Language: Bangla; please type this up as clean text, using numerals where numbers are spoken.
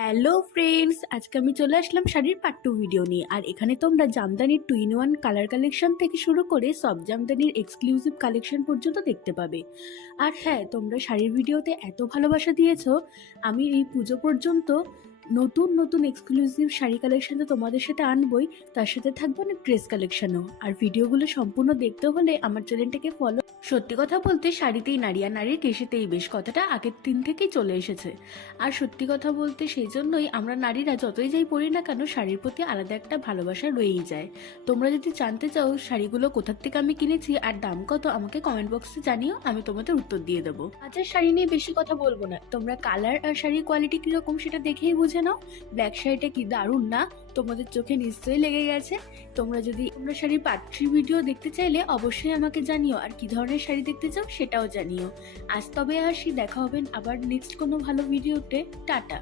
হ্যালো ফ্রেন্ডস, আজকে আমি চলে আসলাম শাড়ির পার্ট 2 ভিডিও নিয়ে। আর এখানে তোমরা জামদানির 2 in 1 কালার কালেকশন থেকে শুরু করে সব জামদানির এক্সক্লুসিভ কালেকশন পর্যন্ত দেখতে পাবে। আর হ্যাঁ, তোমরা শাড়ির ভিডিওতে এত ভালোবাসা দিয়েছো, আমি এই পুজো পর্যন্ত নতুন নতুন এক্সক্লুসিভ শাড়ি কালেকশন তো তোমাদের সাথে আনবই, তার সাথে থাকবে অনেক ড্রেস কালেকশনও। আর ভিডিওগুলো সম্পূর্ণ দেখতে হলে আমার চ্যানেলটাকে ফলো। সত্যি কথা বলতে শাড়িতেই নারী আর নারীর কেশেতেই বেশ কথাটা আগের দিন থেকেই চলে এসেছে। আর সত্যি কথা বলতে সেই জন্যই আমরা নারীরা যতই যাই পরি না কেন, শাড়ির প্রতি আলাদা একটা ভালোবাসা রয়েই যায়। তোমরা যদি জানতে চাও শাড়িগুলো কোথার থেকে আমি কিনেছি আর দাম কত, আমাকে কমেন্ট বক্সে জানিও, আমি তোমাদের উত্তর দিয়ে দেবো। আজকের শাড়ি নিয়ে বেশি কথা বলবো না, তোমরা কালার আর শাড়ির কোয়ালিটি কিরকম সেটা দেখেই বুঝে নাও। ব্ল্যাক শাড়িটা কি দারুণ না, তোমাদের চোখে নিশ্চয়ই লেগে গেছে। তোমরা শাড়ির পার্ট 3 ভিডিও দেখতে চাইলে অবশ্যই আমাকে জানিও, আর কি ধরনের শাড়ি দেখতে চাও সেটাও জানিও। আজ তবে আসি, দেখা হবে আবার নেক্সট কোনো ভালো ভিডিওতে। টাটা।